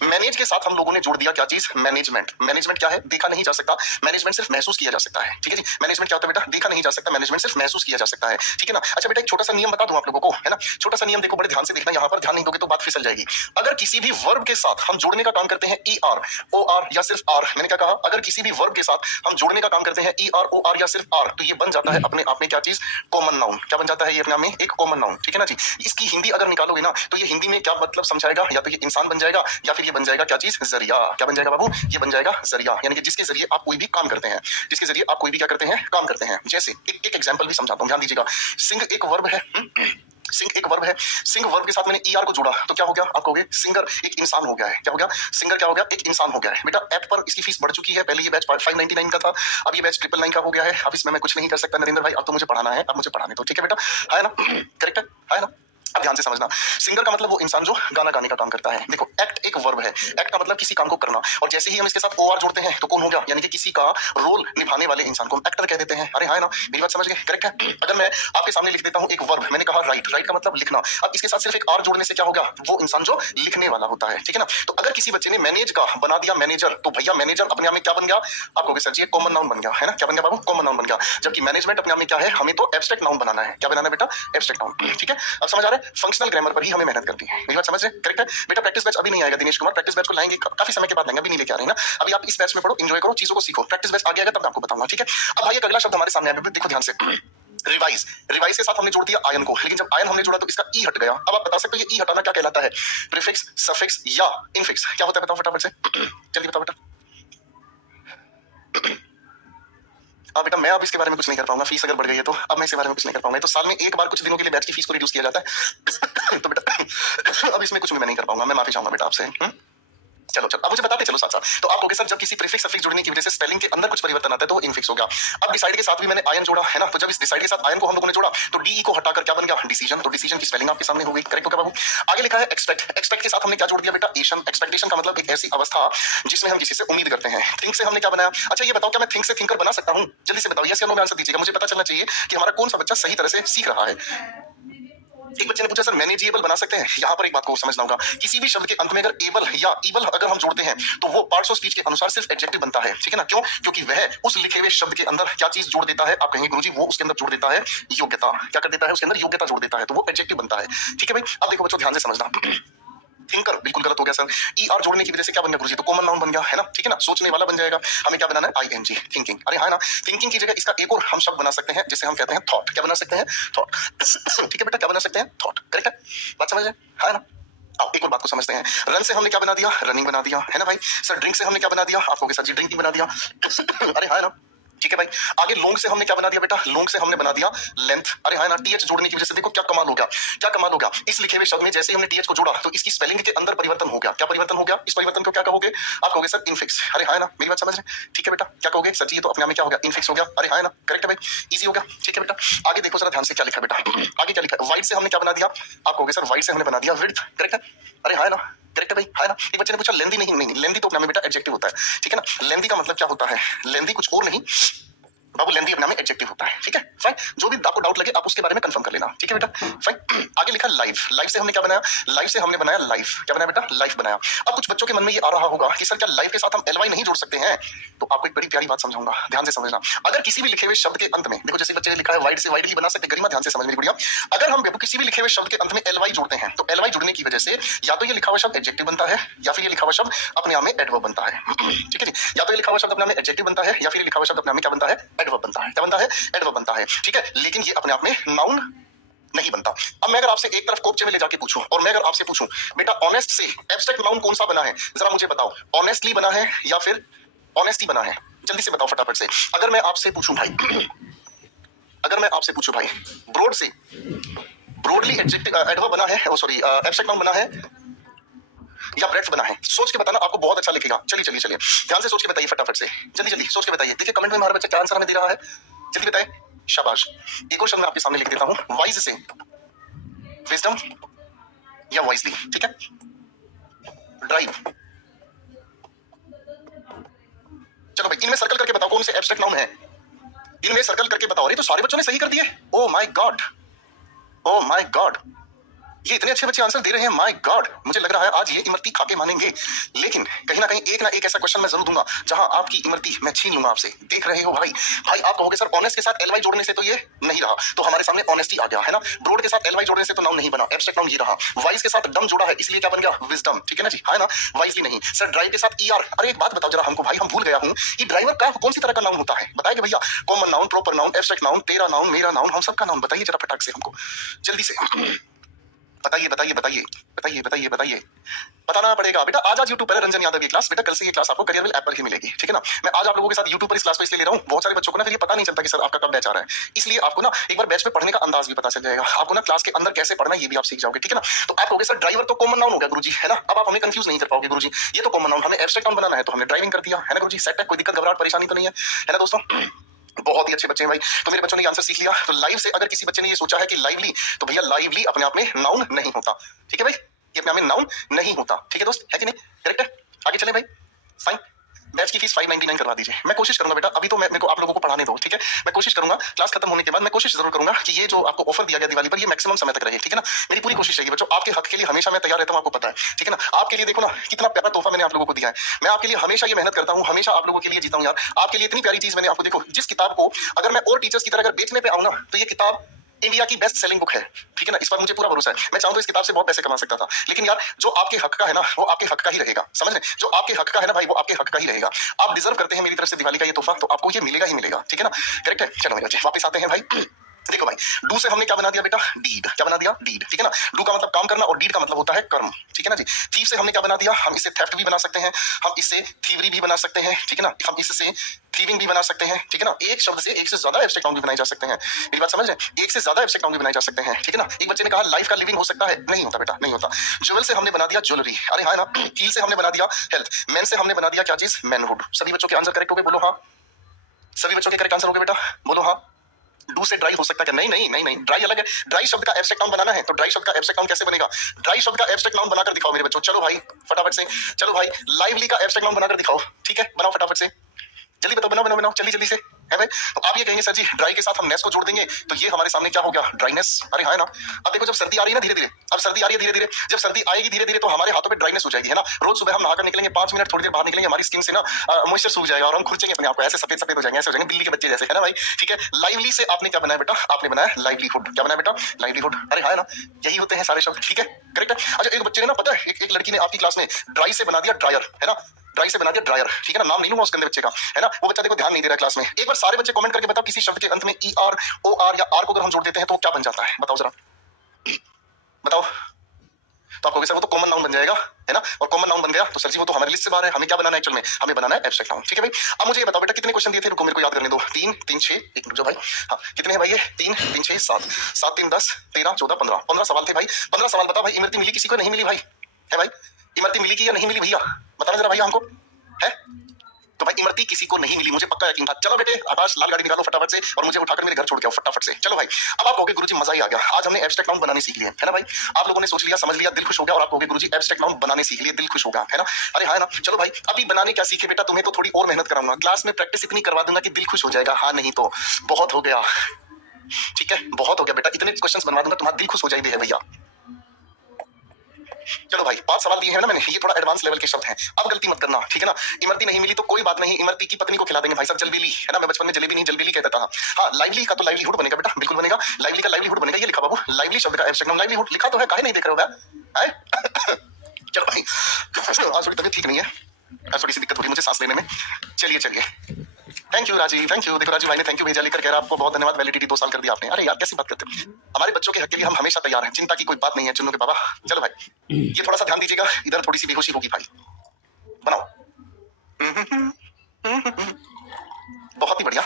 मैनेज के साथ हम लोगों ने जोड़ दिया क्या चीज, मैनेजमेंट। मैनेजमेंट क्या है, देखा नहीं जा सकता, मैनेजमेंट सिर्फ महसूस किया जा सकता है, ठीक है जी। मैनेजमेंट क्या होता है बेटा, देखा नहीं जा सकता, मैनेजमेंट सिर्फ महसूस किया जा सकता है, ठीक है ना। अच्छा बेटा, एक छोटा सा नियम बता दूं आप लोगों को, है ना, छोटा सा नियम देखो, बड़े ध्यान से देखना, यहाँ पर ध्यान नहीं दोगे तो बात फिसल जाएगी। अगर किसी भी वर्ब के साथ हम जोड़ने का काम करते हैं ई आर ओ आर या सिर्फ आर, मैंने क्या कहा, अगर किसी भी वर्ब के साथ हम जोड़ने का काम करते हैं ई आर ओ आर या सिर्फ आर, तो ये बन जाता है अपने आप में क्या चीज, कॉमन नाउन। क्या बन जाता है ये अपने आप में, एक कॉमन नाउन, ठीक है ना जी। इसकी हिंदी अगर निकालोगे ना तो ये हिंदी में क्या मतलब समझाएगा, या तो ये इंसान बन जाएगा या फिर ये बन जाएगा क्या चीज, जरिया। क्या बन जाएगा बाबू, ये बन जाएगा जरिया, यानी कि जिसके जरिए आप कोई भी काम करते हैं, जिसके जरिए आप कोई भी क्या करते हैं, काम करते हैं। जैसे एक एग्जांपल भी समझाता हूं, ध्यान दीजिएगा। सिंग एक वर्ब है, सिंग एक वर्ब है, सिंग वर्ब के साथ मैंने ईआर को जोड़ा तो क्या हो गया, आप कहोगे सिंगर एक इंसान हो गया है। क्या हो गया, सिंगर क्या हो गया, एक इंसान हो गया है। बेटा ऐप पर इसकी फीस बढ़ चुकी है, पहले ये बैच 599 का था, अब ये बैच 999 का हो गया है। अब इसमें मैं कुछ नहीं कर सकता नरेंद्र भाई, अब तो मुझे पढ़ाना है, अब मुझे पढ़ाने दो, ठीक है बेटा, है ना, करेक्ट है ना। अब ध्यान से समझना, सिंगर का मतलब वो इंसान जो गाना गाने का काम करता है। देखो एक्ट एक वर्ब है, एक्ट का मतलब किसी काम को करना, और जैसे ही हम इसके साथ ओआर जोड़ते हैं तो कौन हो गया, यानी कि किसी का रोल निभाने वाले इंसान को हम एक्टर कह देते हैं। अरे हाँ ना, मेरी बात समझ गए, करेक्ट है। अगर मैं आपके सामने लिख देता हूँ एक वर्ब, मैंने कहा राइट, राइट का मतलब लिखना, अब इसके साथ सिर्फ एक आर जोड़ने से क्या होगा, वो इंसान जो लिखने वाला होता है, ठीक है ना। तो अगर किसी बच्चे ने मैनेज का बना दिया मैनेजर, तो भैया मैनेजर अपने आप में क्या बन गया, आपको सर जी कॉमन नाउन बन गया, है ना। क्या बन गया बाबू, कॉमन नाउन बन गया। जबकि मैनेजमेंट अपने आप में क्या है, हमें तो एब्स्ट्रैक्ट नाउन बनाना है। क्या बनाना है बेटा, एब्स्ट्रैक्ट नाउन, ठीक है। अब समझ आ रहा है, फंक्शनल ग्रामर पर ही हमें मेहनत करती है, मेरी बात समझ रहे हैं, करेक्ट है बेटा। प्रैक्टिस बैच अभी नहीं आएगा दिनेश कुमार, प्रैक्टिस बैच को लाएंगे काफी समय के बाद, लाएंगे, अभी नहीं लेके आ रहे हैं ना। अभी आप इस बैच में पढ़ो, एंजॉय करो, चीजों को सीखो, प्रैक्टिस बैच आगे आएगा तब मैं आपको बताऊंगा, ठीक है। अब भाई एक अगला शब्द हमारे सामने आया, देखो ध्यान से, रिवाइज। रिवाइज के साथ हमने जोड़ दिया आयन को, लेकिन जब आयन हमने जोड़ा तो इसका ई हट गया। अब आप बता सकते हो ये ई हटाना क्या कहलाता है, प्रीफिक्स, सफिक्स या इनफिक्स, क्या होता है बताओ फटाफट से, जल्दी बताओ बेटा। हाँ बेटा, मैं अब इसके बारे में कुछ नहीं कर पाऊंगा, फीस अगर बढ़ गई है तो अब मैं इसके बारे में कुछ नहीं कर पाऊंगा। तो साल में एक बार कुछ दिनों के लिए बैच की फीस को रिड्यूस किया जाता है तो बेटा अब इसमें कुछ भी मैं नहीं कर पाऊंगा, मैं माफी चाहूंगा बेटा आपसे। चलो चलो, अब मुझे बताते चलो साथ साथ। तो आप कहोगे सर जब किसी प्रीफिक्स सफिक्स जुड़ने की वजह से स्पेलिंग के अंदर कुछ परिवर्तन आता है तो वो इनफिक्स हो गया। अब डिसाइड के साथ भी मैंने आयन जोड़ा है ना, तो जब इस डिसाइड के साथ आयन को हम लोगों ने जोड़ा तो डी को हटाकर क्या बन गया, डिसीजन। तो डिसीजन की स्पेलिंग आपके सामने हो गई, करेक्ट हो क्या बाबू। आगे लिखा है एक्सपेक्ट, एक्सपेक्ट के साथ हमने क्या जोड़ दिया बेटा, एशन। एक्सपेक्टेशन का मतलब एक ऐसी अवस्था जिसमें हम किसी से उम्मीद करते हैं। थिंक से हमने क्या बनाया, अच्छा ये बताओ क्या मैं थिंक से थिंकर बना सकता हूँ, जल्दी से बताओ, यस या नो में आंसर दीजिएगा, मुझे पता चलना चाहिए कि हमारा कौन सा बच्चा सही तरह से सीख रहा है। एक बच्चे ने पूछा सर मैनेजेबल बना सकते हैं, यहाँ पर एक बात को समझना होगा, किसी भी शब्द के अंत में अगर एबल या ईबल अगर हम जोड़ते हैं तो वो पार्ट्स ऑफ स्पीच के अनुसार सिर्फ एडजेक्टिव बनता है, ठीक है ना। क्यों, क्योंकि वह उस लिखे हुए शब्द के अंदर क्या चीज जोड़ देता है, आप कहेंगे गुरुजी वो उसके अंदर जोड़ देता है योग्यता। क्या कर देता है, उसके अंदर योग्यता जोड़ देता है, तो वो एडजेक्टिव बनता है, ठीक है भाई। अब देखो बच्चों ध्यान से समझना, थिंकर बिल्कुल गलत हो गया सर, ई आर जोड़ने की वजह से क्या बन गया गुरुजी, तो कॉमन नाउन बन गया, है ना, ठीक है ना, सोचने वाला बन जाएगा। हमें क्या बनाना है, आईएनजी, थिंकिंग। अरे हाँ ना, थिंकिंग की जगह इसका एक और हम शब्द बना सकते हैं जिसे हम कहते हैं थॉट। क्या बना सकते हैं, थॉट ठीक है बेटा, क्या बना सकते हैं, थॉट, करेक्ट है, बात समझ है ना। अब एक और बात को समझते हैं, रन से हमने क्या बना दिया, रनिंग बना दिया, है ना भाई। सर ड्रिंक से हमने क्या बना दिया, आपको सर जी ड्रिंकिंग बना दिया अरे हाँ ना, ठीक है भाई। आगे लॉन्ग से हमने क्या बना दिया बेटा, लॉन्ग से हमने बना दिया लेंथ। अरे हाँ ना, टीएच जोड़ने की वजह से देखो क्या कमाल हो गया, क्या कमाल हो गया। इस लिखे हुए शब्द में जैसे ही हमने टीएच को जोड़ा तो इसकी स्पेलिंग के अंदर परिवर्तन हो गया। क्या परिवर्तन हो गया, इस परिवर्तन को क्या कहोगे, आप कहोगे सर इनफिक्स। अरे हाँ ना, मेरी बात समझ रहे, ठीक है बेटा, क्या कहोगे सर जी, तो अपने आप में क्या हो गया, इनफिक्स हो गया। अरे हाँ ना, करेक्ट है भाई, इजी हो गया, ठीक है बेटा। आगे देखो जरा ध्यान से क्या लिखा बेटा, आगे क्या लिखा, वाइड से हमने क्या बना दिया, आप कहोगे सर वाइड से हमने बना दिया विड्थ, करेक्ट है। अरे हाँ ना, करेक्ट है भाई, है ना। एक बच्चे ने पूछा लेंदी, नहीं लेंदी तो अपने में बेटा एडजेक्टिव होता है, ठीक है ना। लेंदी का मतलब क्या होता है, लेंदी कुछ और नहीं बाबू, लेंदी अपने में एडजेक्टिव होता है, ठीक है फाइन। जो भी आपको डाउट लगे आप उसके बारे में कंफर्म कर लेना, ठीक है बेटा फाइन। आगे लिखा लाइफ, लाइफ से हमने क्या बनाया, लाइफ से हमने बनाया लाइफ। क्या बनाया बेटा, लाइफ बनाया। अब कुछ बच्चों के मन में ये आ रहा होगा कि सर क्या लाइफ के साथ हम एलवाई नहीं जोड़ सकते हैं, तो आपको एक बड़ी प्यारी बात समझाऊंगा, ध्यान से समझना। अगर किसी भी लिखे हुए शब्द के अंत में, देखो जैसे बच्चे ने लिखा है वाइड से वाइडली बना सकते, गरिमा ध्यान से समझ मेरी गुड़िया। अगर हम किसी भी लिखे हुए शब्द के अंत में एलवाई जोड़ते हैं तो एलवाई जुड़ने की वजह से या तो ये लिखा हुआ शब्द एडजेक्टिव बनता है या फिर ये लिखा हुआ शब्द अपने आप में एडवर्ब बनता है, ठीक है जी। या तो ये लिखा हुआ शब्द अपने आप में एडजेक्टिव बनता है या फिर लिखा हुआ शब्द अपने आप में क्या बनता है, एडवर्ब बनता है। क्या बनता है, एडवर्ब बनता है, ठीक है। लेकिन ये अपने आप में नाउन नहीं बनता। अब मैं अगर आपसे एक तरफ कोपचे में ले जाके पूछूं और मैं अगर आपसे पूछूं बेटा ऑनेस्ट से एब्स्ट्रैक्ट नाउन कौन सा बना है, जरा मुझे बताओ, ऑनेस्टली बना है या फिर ऑनेस्टी बना है, जल्दी से बताओ फटाफट से। अगर मैं आपसे पूछूं भाई अगर मैं आपसे पूछूं भाई, ब्रॉड से ब्रॉडली एडजेक्टिव एडवर्ब बना है, सॉरी एब्स्ट्रैक्ट नाउन बना है या ब्रेड्थ बना है, सोच के बताना, आपको बहुत अच्छा लिखेगा। चलिए चलिए चलिए, ध्यान से सोच के बताइए, फटाफट से, जल्दी जल्दी सोच के बताइए। देखिए कमेंट में हमारा बच्चा क्या आंसर हमें दे रहा है, जल्दी बताएं। शाबाश। एक और शब्द मैं आपके सामने लिख देता हूं, वाइज से विजडम या वाइजली, ठीक है। ड्राइव, चलो भाई इनमें सर्कल करके बताओ कौन से एब्स्ट्रैक्ट नाउन है, इनमें सर्कल करके बताओ। अरे तो सारे बच्चों ने सही कर दिए, oh my God, oh my God, ये इतने अच्छे बच्चे आंसर दे रहे हैं, माय गॉड। मुझे लग रहा है आज ये इमरती खाके मानेंगे, लेकिन कहीं ना एक ऐसा क्वेश्चन मैं जरूर दूंगा जहां आपकी इमरती मैं छीन लूंगा आपसे। देख रहे हो भाई, भाई आप कहोगे सर ऑनेस्ट के साथ एलवाई जोड़ने से तो ये नहीं रहा, तो हमारे सामने ऑनेस्टी आ गया है ना। ब्रॉड के साथ एलवाई जोड़ने से तो नाउन नहीं बना, एब्स्ट्रैक्ट नाउन ये रहा। वाइज के साथ डम जोड़ा है, इसलिए क्या बन गया, विजडम, ठीक है ना जी, है ना, वाइजली नहीं। सर ड्राइव के साथ ईआर, अरे एक बात बताओ जरा हमको भाई, हम भूल गया हूं, ये ड्राइवर का कौन सी तरह का नाउन होता है, बताइए भैया। Common noun, proper noun, abstract noun, तेरा नाउन, मेरा नाउन, हम सबका नाउन बताइए जरा फटाक से हमको, जल्दी से बताइए बताइए बताइए बताइए बताइए बताइए, बताना पड़ेगा बेटा। आज यूट्यूब पर रंजन यादव की क्लास, बेटा कल से ये क्लास आपको करियर ऐप पर ही मिलेगी, ठीक है ना। मैं आज आप लोगों के साथ यूट्यूब पर इस क्लास को इसलिए ले रहा हूँ, बहुत सारे बच्चों को ना फिर ये पता नहीं चलता कि सर आपका कब बैच आ रहा है, इसलिए आपको ना एक बार बैच में पढ़ने का अंदाज भी पता चल जाएगा, आपको ना क्लास के अंदर कैसे पढ़ना ये भी आप सीख जाओगे, ठीक है ना। तो आप कहोगे सर ड्राइवर तो कॉमन नाउन हो गया गुरुजी, है ना, अब आप हमें कंफ्यूज नहीं कर पाओगे गुरुजी, ये तो कॉमन नाउन, हमें एब्स्ट्रैक्ट नाउन बनाना है तो हमने ड्राइविंग कर दिया, है ना गुरुजी। सेट है, कोई दिक्कत घबराहट परेशानी तो नहीं है ना दोस्तों। बहुत ही अच्छे बच्चे हैं भाई, तो मेरे बच्चों ने आंसर सीख लिया। तो लाइव से अगर किसी बच्चे ने ये सोचा है कि लाइवली, तो भैया लाइवली अपने आप में नाउन नहीं होता, ठीक है भाई, ये अपने आप में नाउन नहीं होता, ठीक है दोस्त, है कि नहीं, करेक्ट है। आगे चले भाई, फाइन। बैच की फीस 599 करवा दीजिए। मैं कोशिश करूंगा बेटा, अभी तो मेरे को आप लोगों को पढ़ाने दो, ठीक है। मैं कोशिश करूंगा क्लास खत्म होने के बाद, मैं कोशिश जरूर करूंगा कि ये जो आपको ऑफर दिया गया दिवाली पर, ये मैक्सिमम समय तक रहे, ठीक है ना। मेरी पूरी कोशिश रहेगी बच्चों, आपके हक के लिए हमेशा मैं तैयार रहता हूं, आपको पता है, ठीक है ना। आपके लिए देखो ना कितना प्यारा तोहफा मैंने आप लोगों को दिया है, मैं आपके लिए हमेशा ये मेहनत करता हूं, हमेशा आप लोगों के लिए जीता हूं यार, आपके लिए इतनी प्यारी चीज मैंने आपको, देखो जिस किताब को अगर मैं और टीचर्स की तरह अगर बेचने पे आऊं ना, तो ये किताब इंडिया की बेस्ट सेलिंग बुक है, ठीक है ना, इस पर मुझे पूरा भरोसा है। मैं चाहूं तो इस किताब से बहुत पैसे कमा सकता था, लेकिन यार जो आपके हक का है ना, वो आपके हक का ही रहेगा, समझ रहे, जो आपके हक का है ना भाई, वो आपके हक का ही रहेगा। आप डिजर्व करते हैं मेरी तरफ से दिवाली का ये तोहफा, तो आपको ये मिलेगा ही मिलेगा, ठीक है ना, करेक्ट है। चलो मेरे बच्चे वापस आते हैं भाई। देखो भाई, डू से हमने क्या बना दिया बेटा, डीड, क्या बना दिया, डीड, ठीक है ना। डू का मतलब काम करना और डीड का मतलब होता है कर्म, ठीक है ना जी। थीव से हमने क्या बना दिया, हम इसे थेफ्ट भी बना सकते हैं, हम इससे थीवरी भी बना सकते हैं, ठीक है ना, हम इससे थीविंग भी बना सकते हैं, ठीक है ना। एक शब्द से एक से ज्यादा एब्स्ट्रैक्ट नाउन भी बनाए जा सकते हैं, मेरी बात समझ रहे हैं, एक से ज्यादा एब्स्ट्रैक्ट नाउन भी बनाए जा सकते हैं, ठीक है ना। एक बच्चे ने कहा लाइफ का लिविंग हो सकता है, नहीं होता बेटा, नहीं होता। ज्वेल से हमने बना दिया ज्वेलरी, अरे हाँ ना। हील से हमने बना दिया हेल्थ, मैन से हमने बना दिया क्या चीज, मैनहुड। सभी बच्चों के आंसर करेक्ट हो गए, बोलो हाँ। सभी बच्चों के करेक्ट आंसर हो गए बेटा, बोलो हाँ। डू से ड्राई हो सकता है, नहीं नहीं नहीं नहीं, ड्राई अलग है। ड्राई शब्द का एब्स्ट्रैक्ट नाउन बनाना है, तो ड्राई शब्द का एब्स्ट्रैक्ट नाउन कैसे बनेगा, ड्राई शब्द का एब्स्ट्रैक्ट नाउन बनाकर दिखाओ मेरे बच्चों, चलो भाई फटाफट से, चलो भाई लाइवली का एब्स्ट्रैक्ट नाउन बनाकर दिखाओ, ठीक है, बनाओ फटाफट से, जल्दी बताओ, बनाओ बनाओ बनाओ, जल्दी जल्दी से, है भाई। तो आप ये कहेंगे सर जी ड्राई के साथ हम नेस को जोड़ देंगे, तो ये हमारे सामने क्या हो गया, ड्राइनेस, अरे हाँ ना। अब देखो जब सर्दी आ रही है ना धीरे धीरे, अब सर्दी आ रही है धीरे धीरे, जब सर्दी आएगी धीरे धीरे, तो हमारे हाथों पे ड्राइनेस हो जाएगी, है ना। रोज सुबह हम नहाकर निकलेंगे, 5 मिनट थोड़ी देर बाहर निकलेंगे, हमारी स्किन से ना मॉइस्चर सूख जाएगा और हम खुरचेंगे अपने आप को, ऐसे सफेद सफेद हो जाएंगे, ऐसे हो जाएंगे बिल्ली के बच्चे जैसे, है ना भाई, ठीक है। लाइवली से आपने क्या बनाया बेटा, आपने बनाया लाइवलीहुड, क्या बनाया बेटा, लाइवलीहुड, अरे हाँ ना, यही होते हैं सारे शब्द, ठीक है, करेक्ट है। अच्छा एक बच्चे ने ना पता है, एक लड़की ने आपकी क्लास में ड्राई से बना दिया ड्रायर, है ना, ड्राई से बना दिया ड्रायर, ठीक है ना, नाम नहीं लूंगा उस गंदे बच्चे का, है ना। वो बच्चा देखो ध्यान नहीं दे रहा क्लास में। एक बार सारे बच्चे कमेंट करके बताओ किसी शब्द के अंत में ई आर, ओ आर या आर को अगर हम जोड़ देते हैं तो क्या बन जाता है, बताओ जरा, बताओ। तो आप कहोगे सर वो तो कॉमन नाउन बन जाएगा, है ना, और कॉमन नाउन बन गया तो सर जी वो तो हमारे लिस्ट से बाहर है, हमें क्या बनाना है एक्चुअल में, हमें बनाना है एब्स्ट्रैक्ट नाउन, ठीक है भाई। अब मुझे ये बताओ बेटा कितने क्वेश्चन दिए थे, रुको मेरे को याद करने दो, 3 3 6, एक रुक जाओ भाई, हाँ कितने हैं भाई ये, 3 3 6 7 7 3 10 13 14 15 15 सवाल थे भाई। 15 सवाल बताओ भाई, इमरती मिली किसी को, नहीं मिली भाई, है भाई, इमरती मिली की या नहीं मिली भैया, बताना जरा भैया हमको, है। तो भाई इमरती किसी को नहीं मिली, मुझे पक्का यकीन था। चलो बेटे आकाश लाल गाड़ी निकालो फटाफट से और मुझे उठाकर मेरे घर छोड़ के आओ फटाफट से, चलो भाई। अब आप कहोगे गुरुजी मजा ही आ गया, आज हमने एब्स्ट्रैक्ट नाउन बनाने सीख लिए, है ना भाई। आप लोगों ने सोच लिया समझ लिया, दिल खुश हो गया, और आप कहोगे गुरुजी एब्स्ट्रैक्ट नाउन बनाने सीख लिए, दिल खुश होगा, है ना, अरे हाँ ना। चलो भाई अभी बनाने क्या सीखे बेटा, तुम्हें तो थोड़ी और मेहनत कराऊंगा, क्लास में प्रैक्टिस इतनी करवा दूंगा कि दिल खुश हो जाएगा, हाँ नहीं तो बहुत हो गया, ठीक है, बहुत हो गया बेटा, इतने क्वेश्चन बनवा दूंगा तुम्हारा दिल खुश हो जाएगी भैया। चलो भाई 5 सवाल दिए हैं ना मैंने, ये थोड़ा एडवांस लेवल के शब्द हैं, अब गलती मत करना, ठीक है ना। इमरती नहीं मिली तो कोई बात नहीं, इमरती की पत्नी को खिला देंगे भाई साहब जलबीली, है ना, मैं बचपन में जलेबी नहीं जलबीली कहता था। हाँ लाइवली का तो लाइवलीहुड बनेगा बेटा, बिल्कुल बनेगा, लाइवली का लाइवलीहुड बनेगा, ये लिखा बाबू, लाइवली शब्द का एब्स्ट्रैक्ट नाउन लाइवलीहुड लिखा तो है, काहे नहीं देख रहे हो भाई, चलो भाई आज थोड़ी तबीयत ठीक नहीं है, थोड़ी सी दिक्कत हो रही है मुझे सांस लेने में, चलिए चलिए। Thank you Rajeev, thank you, देखो राजीव भाई ने थैंक यू भेजा, लेकर कह रहा आपको बहुत धन्यवाद, वैलिडिटी 2 साल कर दिया आपने, अरे यार कैसी बात करते हो, हमारे बच्चों के हक के लिए हम हमेशा तैयार हैं, चिंता की कोई बात नहीं है चुन्नू के बाबा। चलो भाई ये थोड़ा सा ध्यान दीजिएगा, इधर थोड़ी सी बेहोशी होगी भाई, बनाओ, बहुत ही बढ़िया,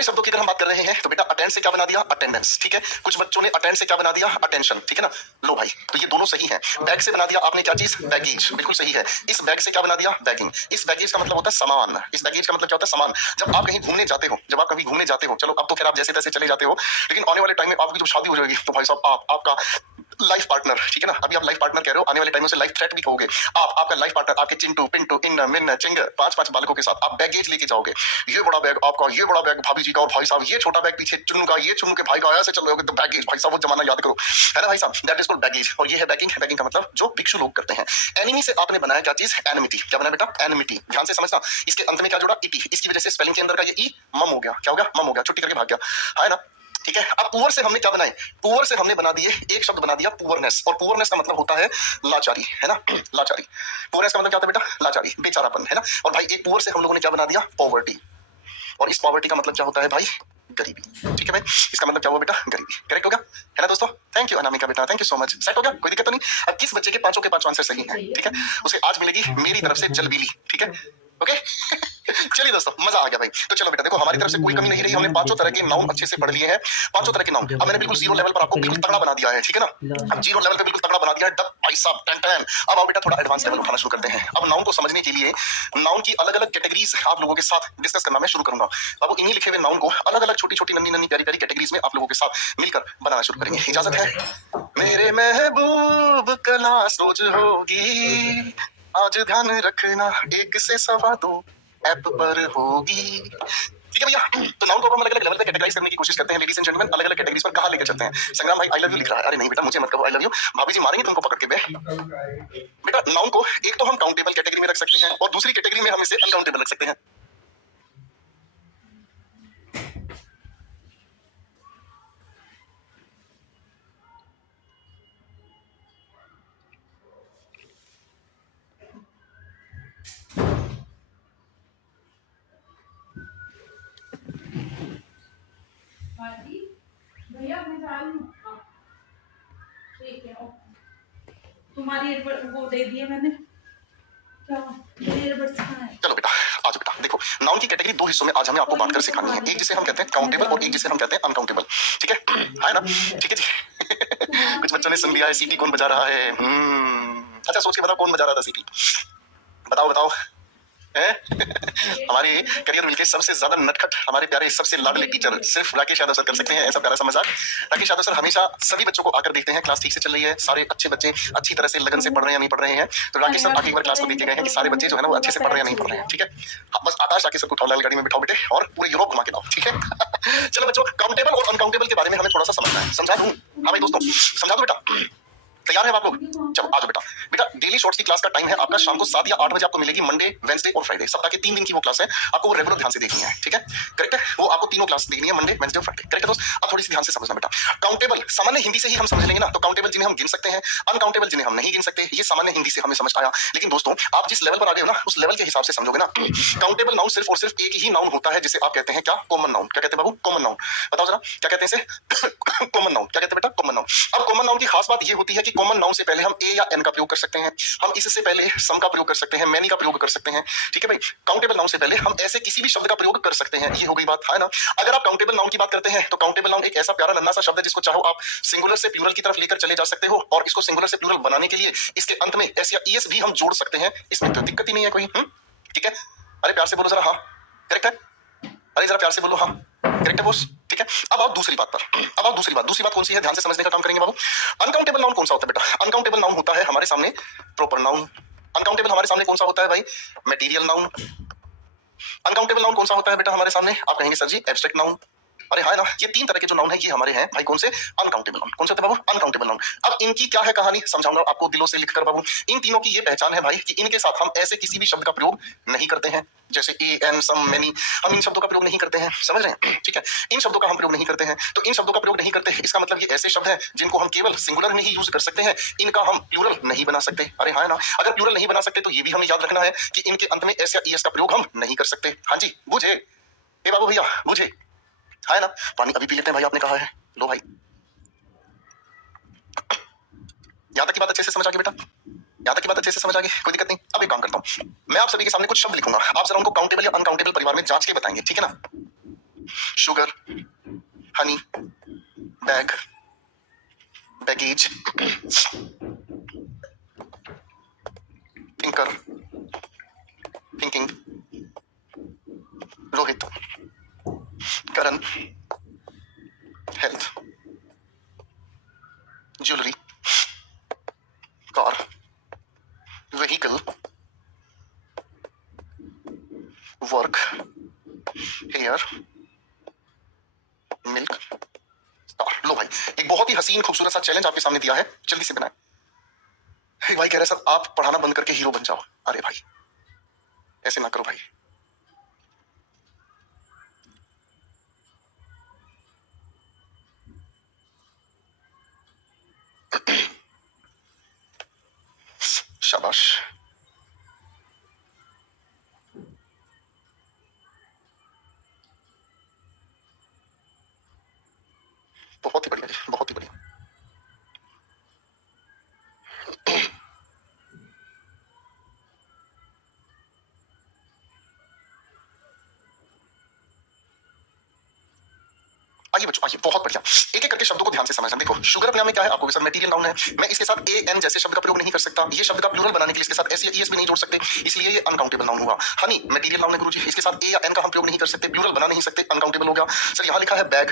सारे शब्दों की अगर हम बात कर रहे हैं तो बेटा अटेंड से क्या बना दिया, अटेंडेंस, ठीक है। कुछ बच्चों ने अटेंड से क्या बना दिया, अटेंशन, ठीक है ना। लो भाई, तो ये दोनों सही है। बैग से बना दिया आपने क्या चीज, बैगेज, बिल्कुल सही है। इस बैग से क्या बना दिया, बैगिंग। इस बैगेज का मतलब होता है सामान, इस बैगेज का मतलब क्या होता है, सामान। जब आप कहीं घूमने जाते हो, जब आप कभी घूमने जाते हो, चलो अब तो खैर आप जैसे तैसे चले जाते हो, लेकिन आने वाले टाइम में आपकी जब शादी हो जाएगी तो भाई साहब आपका लाइफ पार्टनर, ठीक है ना, अभी आप लाइफ पार्टनर कह रहे हो, आने वाले टाइम में से लाइफ थ्रेट भी कहोगे। आपका लाइफ पार्टनर आपके चिंटू पिंटू इन मिन चिंग 5-5 बालकों के साथ आप बैगेज लेके जाओगे। ये बड़ा बैग आपका, ये बड़ा बैग भाभी जी का, और भाई साहब ये छोटा बैग पीछे चुन्नू का, ये चुन्नू के भाई का, ऐसे चल रहे हो तो बैगेज, भाई साहब वो जमाना याद करो, है ना भाई साहब, दैट इज कॉल्ड बैगेज। और ये है बैगिंग। बैगिंग का मतलब जो भिक्षु लोग करते हैं। एनिमी से आपने बनाया क्या चीज, एनिमिटी। क्या बनाया बेटा, एनिमिटी। ध्यान से समझना, इसके अंत में क्या जोड़ा, इटी, इसकी वजह से स्पेलिंग के अंदर का ये ई मम हो गया। क्या हो गया, मम हो गया, छुट्टी करके भाग गया, है ना, ठीक है। अब पुअर से हमने क्या बनाए, पुअर से हमने बना दिए एक शब्द बना दिया पुअरनेस, और पुअरनेस का मतलब होता है लाचारी, है ना, लाचारी। पुअरनेस का मतलब क्या होता है बेटा, लाचारी, बेचारापन, है ना। और भाई एक पुअर से हम लोगों ने क्या बना दिया, पॉवर्टी, और इस पॉवर्टी का मतलब क्या होता है भाई, गरीबी, ठीक है भाई। इसका मतलब क्या हुआ बेटा, गरीबी। करेक्ट हो गया, है ना दोस्तों। थैंक यू अनामिका बेटा, thank you so much. Set हो गया, कोई दिक्कत तो नहीं। अब किस बच्चे के पांचों के पांचों आंसर सही हैं, ठीक है, उसे आज मिलेगी मेरी तरफ से जलबीली, ठीक है, ओके। चलिए दोस्तों, मजा आ गया भाई। तो चलो बेटा देखो, हमारी तरफ से कोई कमी नहीं रही, हमने पांचों तरह के नाउन अच्छे से पढ़ लिए हैं, पांचों तरह के नाउन। अब मैंने बिल्कुल जीरो लेवल पर आपको बिल्कुल तगड़ा बना दिया है, ठीक है ना। अब जीरो लेवल पे बिल्कुल तगड़ा बना दिया है, डब भाई साहब, टन टन। अब आओ बेटा थोड़ा एडवांस लेवल उठाना शुरू करते हैं। अब नाउन को समझने के लिए नाउन की अलग अलग कैटेगरीज आप लोगों के साथ डिस्कस करना मैं शुरू करूंगा। अब इन्हीं लिखे हुए नाउन को अलग अलग छोटी छोटी नन्ही नन्ही प्यारी प्यारी कैटेगरीज में आप लोगों के साथ मिलकर बनाना शुरू करेंगे। इजाजत है। मेरे महबूब क्लास रोज होगी, आज ध्यान रखना 1 से 2.25 ऐप पर होगी, ठीक है भैया। तो नाउन को हम अलग अलग लेवल पे कैटेगराइज करने की कोशिश करते हैं। लेडीज एंड जेंटलमैन, अलग अलग कैटेगरीज पर कहां लेकर चलते हैं। संग्राम भाई आई लव यू लिख रहा है, अरे नहीं बेटा मुझे मत कहो आई लव यू, भाभी जी मारेंगे तुमको पकड़ के बे। बेटा नाउन को एक तो हम काउंटेबल कैटेगरी में रख सकते हैं, और दूसरी कैटेगरी में हम इसे अनकाउंटेबल रख सकते हैं। भैया मैं जा रही हूँ, हाँ ठीक है, तुम्हारी वो दे दिए मैंने, क्या ईयरबड्स कहाँ है? चलो बेटा आज बेटा देखो, नाउन की कैटेगरी 2 हिस्सों में आज हमें आपको बांटकर सिखानी है। एक जिसे हम कहते हैं काउंटेबल और एक जिसे हम कहते हैं अनकाउंटेबल, ठीक है ना, ठीक है जी। कुछ बच्चों ने सुन लिया है सीटी कौन बजा रहा है। अच्छा सोच के बताओ कौन बजा रहा था सीटी, बताओ बताओ हैं? हमारे करियर मिलके सबसे ज्यादा नटखट हमारे प्यारे सबसे लाडले टीचर सिर्फ राकेश यादव सर कर सकते हैं ऐसा प्यारा सा मजाक। राकेश यादव सर हमेशा सभी बच्चों को आकर देखते हैं क्लास ठीक से चल रही है, सारे अच्छे बच्चे अच्छी तरह से लगन से पढ़ रहे हैं या नहीं पढ़ रहे हैं। तो राकेश सर आगे एक बार क्लास को देख के गए हैं कि सारे बच्चे जो है ना वो अच्छे से पढ़ रहे हैं या नहीं पढ़ रहे हैं, ठीक है। हाँ, बस आकाश राकेश सर को उठाओ गाड़ी में बिठाओ बेटे और पूरे यूरोप घुमा के लाओ, ठीक है। चलो बच्चों, काउंटेबल और अनकाउंटेबल के बारे में हमें थोड़ा सा समझना है, समझा दूं? हाँ भाई दोस्तों समझा दो बेटा, तैयार है आप लोग? चलो आ जाओ बेटा। बेटा डेली शॉर्ट्स की क्लास का टाइम है आपका शाम को 7 या 8 बजे आपको मिलेगी, मंडे वेंसडे और फ्राइडे, सप्ताह के 3 दिन की वो क्लास है, आपको वो रेगुलर ध्यान से देखनी है, ठीक है, करेक्ट है। वो आपको तीनों क्लास देखनी है, मंडे वेंसडे और फ्राइडे, करेक्ट है दोस्त। अब थोड़ी सी ध्यान से समझना बेटा, काउंटेबल सामान्य हिंदी से ही हम समझ लेंगे ना, तो काउंटेबल जिन्हें हम गिन सकते हैं, अनकाउंटेबल जिन्हें हम नहीं गिन सकते, ये सामान्य हिंदी से हमें समझ आया। लेकिन दोस्तों आप जिस लेवल पर आ गए हो ना उस लेवल के हिसाब से समझोगे ना। काउंटेबल नाउन सिर्फ और सिर्फ एक ही नाउन होता है जिसे आप कहते हैं क्या, कॉमन नाउन। क्या कहते हैं बाबू, कॉमन नाउन। बताओ जरा क्या कहते हैं इसे, कॉमन नाउन। क्या कहते हैं बेटा, कॉमन नाउन। अब कॉमन नाउन की खास बात ये होती है कि कॉमन नाउन से पहले हम ए या एन का प्रयोग कर सकते हैं, हम इससे पहले सम का प्रयोग कर सकते हैं, मैनी का प्रयोग कर सकते हैं, ठीक है भाई। काउंटेबल नाउन से पहले हम ऐसे किसी भी शब्द का प्रयोग कर सकते हैं, ये हो गई बात, है ना। अगर आप काउंटेबल नाउन की बात करते हैं तो काउंटेबल नाउन एक ऐसा प्यारा नन्हा सा शब्द है जिसको चाहो आप सिंगुलर से प्लूरल की तरफ लेकर चले जा सकते हो, और इसको सिंगुलर से प्लूरल बनाने के लिए इसके अंत में एस या ईएस भी हम जोड़ सकते हैं, इसमें तो दिक्कत ही नहीं है कोई, ठीक है। अरे प्यार से बोलो जरा, हाँ करेक्ट है, अरे जरा प्यार से बोलो, हाँ करेक्ट है बॉस, ठीक है। अब आओ दूसरी बात पर, अब आओ दूसरी बात कौन सी है, ध्यान से समझने का काम करेंगे बाबू। अनकाउंटेबल नाउन कौन सा होता है बेटा, अनकाउंटेबल नाउन होता है हमारे सामने प्रॉपर नाउन। अनकाउंटेबल हमारे सामने कौन सा होता है भाई, मटेरियल नाउन। अनकाउंटेबल नाउन कौन सा होता है बेटा हमारे सामने, आप कहेंगे सर जी एब्स्ट्रैक्ट नाउन। अरे हाँ ना, ये 3 तरह के जो नाउन है ये हमारे हैं भाई, कौन से, अनकाउंटेबल नाउन। कौन से होते हैं बाबू, अनकाउंटेबल नाउन। अब इनकी क्या है कहानी समझाऊंगा आपको दिलों से लिखकर बाबू। इन तीनों की ये पहचान है भाई कि इनके साथ हम ऐसे किसी भी शब्द का प्रयोग नहीं करते हैं, जैसे ए एन सम मेनी, हम इन शब्दों का प्रयोग नहीं करते हैं, समझ रहे हैं, ठीक है। इन शब्दों का हम प्रयोग नहीं करते हैं, तो इन शब्दों का प्रयोग नहीं करते इसका मतलब ये ऐसे शब्द हैं जिनको हम केवल सिंगुलर में ही यूज कर सकते हैं, इनका हम प्लूरल नहीं बना सकते। अरे हाँ ना, अगर प्लूरल नहीं बना सकते तो ये भी हमें याद रखना है कि इनके अंत में एस या ईएस का प्रयोग हम नहीं कर सकते। हाँ जी बुझे ए बाबू भैया, बुझे, है ना। पानी अभी पी लेते हैं भाई, आपने कहा है, लो भाई। यहाँ तक की बात अच्छे से समझ आ गई बेटा, यहाँ तक की बात अच्छे से समझ आ गई, कोई दिक्कत नहीं। अब एक काम करता हूँ, मैं आप सभी के सामने कुछ शब्द लिखूंगा, आप जरा उनको काउंटेबल या अनकाउंटेबल परिवार में जांच के बताएंगे, ठीक है ना। Sugar, honey, bag, baggage, thinker, thinking, Rohit, Karan, health, jewellery, car, vehicle, work, hair, milk, star. लो भाई, एक बहुत ही हसीन खूबसूरत सा चैलेंज आपके सामने दिया है, जल्दी से बनाए। एक भाई कह रहा है सर आप पढ़ाना बंद करके हीरो बन जाओ। अरे भाई ऐसे ना करो भाई। शाबाश, बहुत ही बढ़िया जी, बहुत ही बढ़िया। आइए बच्चों आइए, बहुत बढ़िया। एक एक करके शब्दों को ध्यान से समझना। देखो शुगर अपने आप में क्या है, आपको के साथ मटेरियल नाउन है। मैं इसके साथ ए एन जैसे शब्द का प्रयोग नहीं कर सकता। ये शब्द का प्लूरल बनाने के लिए इसके साथ एस या ईएस भी नहीं जोड़ सकते, इसलिए ये अनकाउंटेबल नाउन हुआ। हनी मटेरियल नाउन है गुरुजी, इसके साथ ए या एन का हम प्रयोग नहीं कर सकते, प्लूरल बना नहीं सकते, अनकाउंटेबल हो गया। सर यहाँ लिखा है बैग,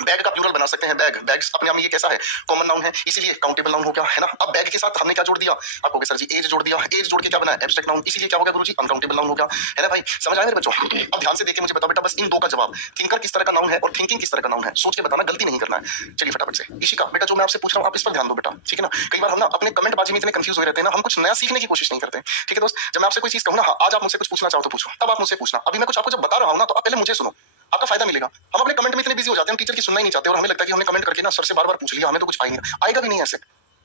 बैग का प्लूरल बना सकते हैं, बैग, बैग्स अपने आप में ये कैसा है, कॉमन नाउन है, इसीलिए काउंटेबल नाउन हो गया, है ना। अब बैग के साथ हमने क्या जोड़ दिया, आपको सर जी एज जोड़ दिया, एज जोड़ के क्या बना, एब्स्ट्रैक्ट नाउन, इसीलिए क्या हो गया गुरुजी, अनकाउंटेबल नाउन हो गया, है ना भाई। समझ आया मेरे बच्चों। अब ध्यान से देखिए, मुझे बताओ बेटा बस इन दो का जवाब, थिंकर किस तरह का नाउन है और थिंकिंग किस तरह का नाउन है, सोच के बताना, गलती नहीं करना है। चलिए फटाफट से इशिका बेटा, जो मैं आपसे पूछ रहा हूँ आप इस पर ध्यान दो बेटा, ठीक है ना। कई बार हम ना अपने कमेंट बाजी में इतने कंफ्यूज हो रहते हैं ना, हम कुछ नया सीखने की कोशिश नहीं करते, ठीक है दोस्त। जब मैं आपसे कोई चीज कहूँ ना, हाँ, आज आप मुझसे कुछ पूछना चाहो तो पूछो, तब आप मुझसे पूछना। अभी मैं कुछ आपको जब बता रहा हूँ ना, तो आप पहले मुझे सुनो, आपका फायदा मिलेगा। हम अपने कमेंट में इतने बिजी हो जाते हैं, हम टीचर की सुनना ही नहीं चाहते, और हमें लगता है कि हमने कमेंट करके ना सर से बार बार पूछ लिया, हमें तो कुछ आएगा भी नहीं ऐसे।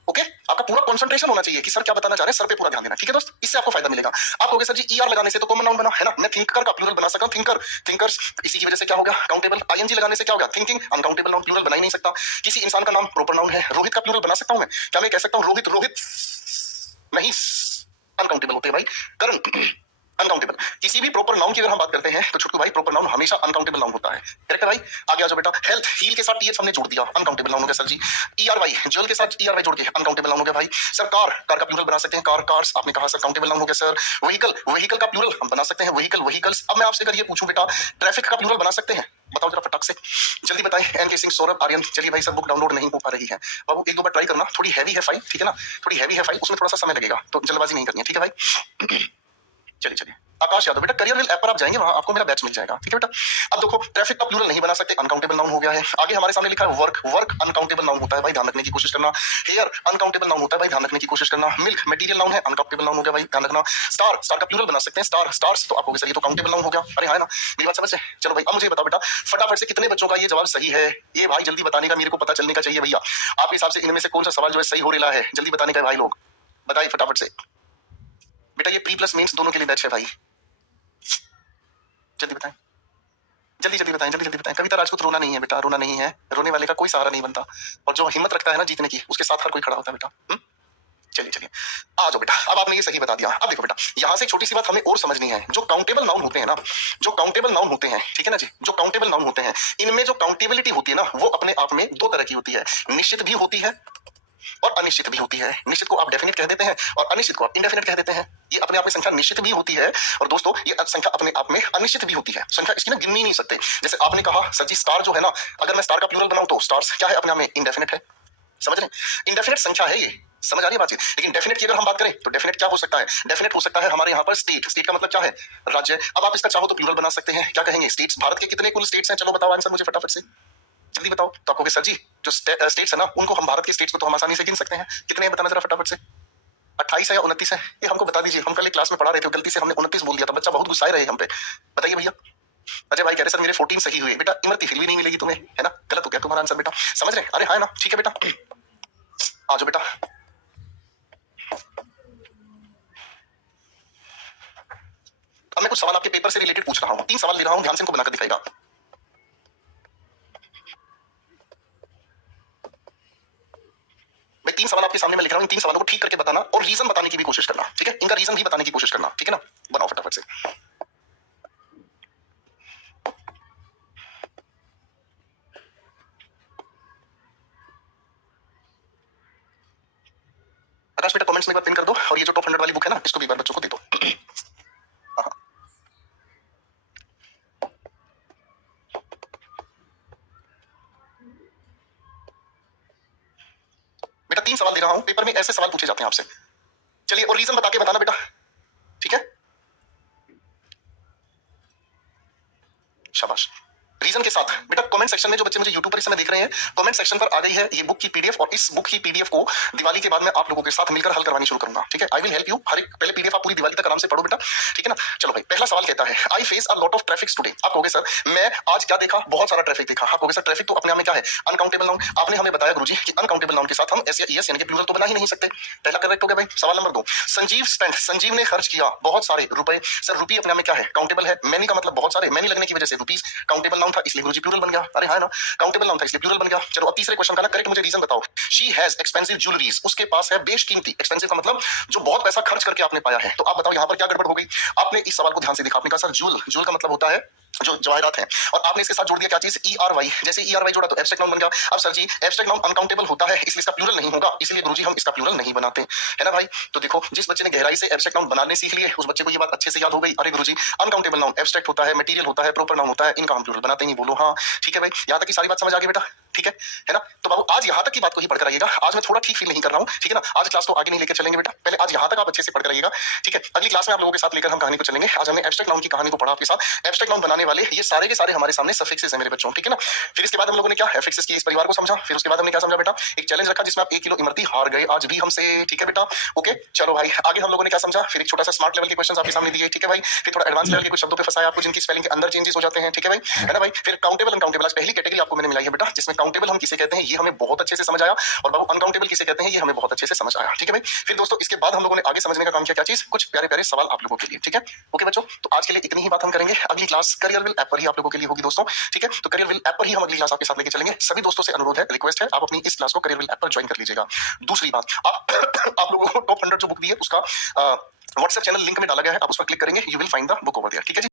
ओके, आपका पूरा कंसंट्रेशन होना चाहिए कि सर क्या बताना चाह रहे हैं, सर पे पूरा ध्यान देना, ठीक है दोस्त। इससे आपको फायदा मिलेगा। आप कहोगे सर जी ईआर लगाने से तो कॉमन नाउन बना, है ना। मैं थिंकर का प्लूरल बना सकता हूं, थिंकर, थिंकर्स, इसी की वजह से क्या होगा, काउंटेबल। आईएनजी लगाने से क्या होगा, थिंकिंग, अनकाउंटेबल नाउन, प्लूरल बना ही नहीं सकता। किसी इंसान का नाम प्रॉपर नाउन है, रोहित का प्लूरल बना सकता हूं मैं, क्या मैं कह सकता हूं रोहित, रोहित नहीं, अनकाउंटेबल होते हैं भाई। करण अनकाउंटेबल। किसी भी प्रॉपर नाउन की अगर हम बात करते हैं तो छोटू भाई प्रॉपर नाउन हमेशा अनकाउंटेबल नाउन होता है, करेक्ट है भाई। आगे आ जाओ बेटा, हेल्थ, हील के साथ टीएच हमने जोड़ दिया, अनकाउंटेबल नाउन हो गया सर जी। ईआरवाई, ज्वेल के साथ ईआरवाई जोड़ के अनकाउंटेबल नाउन हो गया भाई। सर कार, कार का प्लूरल बना सकते हैं, कार, कार्स, आपने कहा सर काउंटेबल नाउन हो गया सर। व्हीकल, व्हीकल का प्लूरल हम बना सकते हैं, व्हीकल, व्हीकल्स। अब मैं आपसे अगर ये पूछूं बेटा, ट्रैफिक का प्लूरल बना सकते हैं, बताओ जरा फटाक से, जल्दी बताएं। एन के सिंह, सौरभ, आर्यन। चलिए भाई, सब बुक डाउनलोड नहीं हो पा रही है बाबू, एक दो बार ट्राई करना, थोड़ी हैवी है फाइल, ठीक है ना, थोड़ी हैवी है फाइल, उसमें थोड़ा सा समय लगेगा, तो जल्दबाजी नहीं करनी है, ठीक है भाई। चलिए चलिए, आकाश यादव बेटा, करियर विल ऐप पर आप जाएंगे, वहां आपको मेरा बैच मिल जाएगा, ठीक है बेटा। अब देखो, ट्रैफिक का प्लूरल नहीं बना सकते, अनकाउंटेबल नाउन हो गया है। आगे हमारे सामने लिखा है वर्क, वर्क अनकाउंटेबल नाउन होता है भाई, ध्यान रखने की कोशिश करना। हेयर अनकाउंटेबल नाउन होता है भाई, ध्यान रखने की कोशिश करना। मिल्क मटेरियल नाउन है, अनकाउंटेबल नाउन हो गया भाई, ध्यान रखना। स्टार, स्टार का प्लूरल बना सकते हैं, स्टार, स्टार्स, तो आपको सर ये तो काउंटेबल नाउन हो गया। अरे हाँ ना, मेरी बात समझ से। चलो भाई, अब मुझे बताओ बेटा, फटाफट से कितने बच्चों का ये जवाब सही है, ये भाई जल्दी बताने का, मेरे को पता चलने का चाहिए भैया। आपके हिसाब से इनमें से कौन सा सवाल जो है सही हो रहा है, जल्दी बताने का भाई लोग, बताइए फटाफट से। बेटा ये प्री प्लस मेंस दोनों के लिए बैच है भाई, जल्दी बताएं, जल्दी जल्दी बताएं, जल्दी जल्दी बताएं। कविता राजपूत, रोना नहीं है बेटा, रोना नहीं है, रोने वाले का कोई सहारा नहीं बनता, और जो हिम्मत रखता है ना जीतने की, उसके साथ हर कोई खड़ा होता है बेटा। चलिए चलिए, आ जाओ बेटा, अब आपने ये सही बता दिया। अब देखो बेटा, यहाँ से एक छोटी सी बात हमें और समझनी है। जो काउंटेबल नाउन होते हैं ना, जो काउंटेबल नाउन होते हैं, ठीक है ना जी, जो काउंटेबल नाउन होते हैं, इनमें जो काउंटेबिलिटी होती है ना, वो अपने आप में दो तरह की होती है, निश्चित भी होती है और अनिश्चित भी होती है। निश्चित को आप डेफिनेट कह देते हैं और अनिश्चित को आप इंडेफिनेट कह देते हैं। ये अपने आप में संख्या निश्चित भी होती है, और दोस्तों ये संख्या अपने आप में अनिश्चित भी होती है। संख्या इसकी ना गिन ही नहीं सकते। जैसे आपने कहा सर जी स्टार जो है ना, अगर मैं स्टार का प्लूरल बनाऊं तो स्टार्स क्या है, अपने आप में इंडेफिनेट है, समझ रहे हैं, इंडेफिनेट संख्या है ये, समझ आ रही है बातचीत। लेकिन डेफिनेट की अगर हम बात करें तो डेफिनेट क्या हो सकता है, डेफिनेट हो सकता है हमारे यहाँ पर स्टेट, स्टेट का मतलब क्या है, राज्य। अब आप इसका चाहो तो प्लूरल बना सकते हैं, क्या कहेंगे, स्टेट्स। भारत के कितने कुल स्टेट्स हैं, चलो बताओ आंसर मुझे फटाफट से, जल्दी बताओ। तो आपको सर जी जो स्टेट्स है ना, उनको हम भारत के स्टेट्स को तो हम आसानी से गिन सकते हैं, कितने हैं बताना जरा फटाफट से, 28 है या 29 है, ये हमको बता दीजिए। हम कल क्लास में पढ़ा रहे थे, गलती से हमने 29 बोल दिया था, बच्चा बहुत गुस्साए रहे हम पे, बताइए भैया। अजय भाई कह रहे सर मेरे 14 सही हुए, बेटा इमरती फिर भी नहीं मिलेगी तुम्हें, है ना, गलत हो गया तुम्हारा आंसर बेटा, समझ रहे, अरे हाँ ना, ठीक है बेटा, आ जाओ बेटा। अब मैं कुछ सवाल आपके पेपर से रिलेटेड पूछ रहा हूँ, 3 सवाल ले रहा हूँ, ध्यान से इनको बनाकर दिखाएगा। मैं 3 सवाल आपके सामने में लिख रहा हूँ, इन 3 सवालों को ठीक करके बताना और रीजन बताने की भी कोशिश करना, ठीक है, इनका रीजन भी बताने की कोशिश करना, ठीक है ना। बनाओ फटाफट से। आकाश बेटा कमेंट्स में एक बार पिन कर दो और ये जो टॉप 100 वाली बुक है ना इसको भी एक बार बच्चों को दे दो। हाँ। बेटा 3 सवाल दे रहा हूं, पेपर में ऐसे सवाल पूछे जाते हैं आपसे। चलिए और रीजन बता के बताना बेटा, ठीक है? शाबाश। रीजन के साथ बेटा कमेंट सेक्शन में जो बच्चे मुझे यूट्यूब पर इस समय देख रहे हैं, कमेंट सेक्शन पर आ गई है ये बुक की पीडीएफ और इस बुक की पीडीएफ को दिवाली के बाद मैं आप लोगों के साथ मिलकर हल करवानी शुरू करूंगा, ठीक है? I will help you. हर एक पहले पीडीएफ आप पूरी दिवाली तक आराम से पढ़ो बेटा, ठीक है ना? चलो भाई पहला सवाल कहता है I face a lot of traffic today. आप कहोगे सर मैं आज क्या देखा? बहुत सारा ट्रैफिक देखा। आप कहोगे सर ट्रैफिक तो अपने आप में क्या है? Uncountable noun. आपने हमें बताया गुरुजी कि अनकाउंटेबल नाउन के साथ हम एस या ईएस यानी कि प्लूरल तो बना ही नहीं सकते। पहला करेक्ट हो गया भाई। सवाल नंबर 2 संजीव स्पेंड, संजीव ने खर्च किया बहुत सारे रुपए। सर रुपये अपने आप में क्या है? काउंटेबल है। मैनी का मतलब बहुत सारे, मैनी लगने की वजह से रुपीस काउंटेबल नाउन था इसलिए गुरुजी प्लूरल बन गया। अरे हाँ ना, काउंटेबल नाउन था इसलिए प्लूरल बन गया। चलो अब तीसरे क्वेश्चन का ना करेक्ट मुझे रीजन बताओ। शी हैज एक्सपेंसिव ज्वेलरीज, उसके पास है बेशकीमती। एक्सपेंसिव का मतलब जो बहुत पैसा खर्च करके आपने पाया है। तो आप बताओ यहाँ पर क्या गड़बड़ हो गई? आपने इस सवाल को ध्यान से देखा, आपने कहा सर जूल, जूल का मतलब होता है जो जवाहरात है, और आपने इसके साथ जोड़ दिया क्या चीज? ERY। जैसे ERY जोड़ा तो एब्स्ट्रैक्ट नाउन बन गया। अब सर जी एब्स्ट्रैक्ट नाउन अनकाउंटेबल होता है इसलिए इसका प्लूरल नहीं होगा, इसलिए गुरुजी हम इसका प्लूरल नहीं बनाते, है ना भाई? तो देखो जिस बच्चे ने गहराई से एब्स्ट्रैक्ट नाउन बनाने सीख लिए उस बच्चे को ये बात अच्छे से याद हो गई। अरे गुरुजी अनकाउंटेबल नाउन एब्स्ट्रैक्ट होता है, मटेरियल होता है, प्रॉपर नाउन होता है, इनका हम प्लूरल बनाते नहीं। बोलो हाँ, ठीक है भाई। यहाँ तक की सारी बात समझ आ गई बेटा, ठीक है ना? तो बाबू आज यहाँ तक की बात को ही पढ़कर आइएगा। आज मैं थोड़ा ठीक फील नहीं कर रहा हूँ, ठीक है ना? आज क्लास को आगे नहीं लेकर चलेंगे बेटा, पहले आज यहाँ तक आप अच्छे से पढ़कर आइएगा, ठीक है? अगली क्लास में आप लोगों के साथ लेकर हम कहानी को चलेंगे। आज हमने एब्स्ट्रैक्ट नाउन की कहानी को पढ़ा आपके साथ। एब्स्ट्रैक्ट नाउन बनाने वाले ये सारे के सारे हमारे सामने सफिक्सेस हैं मेरे बच्चों, ठीक है ना? फिर इसके बाद हम लोगों ने क्या एफिक्सेस की इस परिवार को समझा। फिर उसके बाद हमने क्या समझा बेटा? एक चैलेंज रखा जिसमें आप 1 किलो इमरती हार गए आज भी हमसे, ठीक है बेटा? ओके चलो भाई आगे हम लोगों ने क्या समझा? फिर एक छोटा सा स्मार्ट लेवल के क्वेश्चन आपके सामने दिए, ठीक है भाई? फिर थोड़ा एडवांस लेवल के कुछ शब्दों पे फंसाया आपको जिनकी स्पेलिंग के अंदर चेंजेस हो जाते हैं, ठीक है भाई? है ना भाई? फिर काउंटेबल अनकाउंटेबल आज पहली कैटेगरी आपको मैंने मिलाई है बेटा, जिसमें काउंटेबल हम किसे कहते हैं ये हमें बहुत अच्छे से समझ आया, और बाबू अनकाउंटेबल किसे कहते हैं ये हमें बहुत अच्छे से समझ आया, ठीक है भाई? फिर दोस्तों इसके बाद हम लोगों ने आगे समझने का काम किया क्या चीज? कुछ प्यारे प्यारे सवाल आप लोगों के लिए, ठीक है? ओके बच्चों, तो आज के लिए इतनी ही बात हम करेंगे। अगली क्लास करियरविल ऐप पर ही आप लोगों के लिए होगी दोस्तों, ठीक है? तो करियरविल ऐप पर ही हम अगली क्लास आपके साथ लेके चलेंगे। सभी दोस्तों से अनुरोध है, रिक्वेस्ट है, आप अपनी इस क्लास को करियरविल ऐप पर ज्वाइन कर लीजिएगा। दूसरी बात, आप आप लोगों को टॉप 100 जो बुक दी है उसका व्हाट्सएप चैनल लिंक में डाला गया है, आप उस पर क्लिक करेंगे, you will find the book over there, ठीक है जी?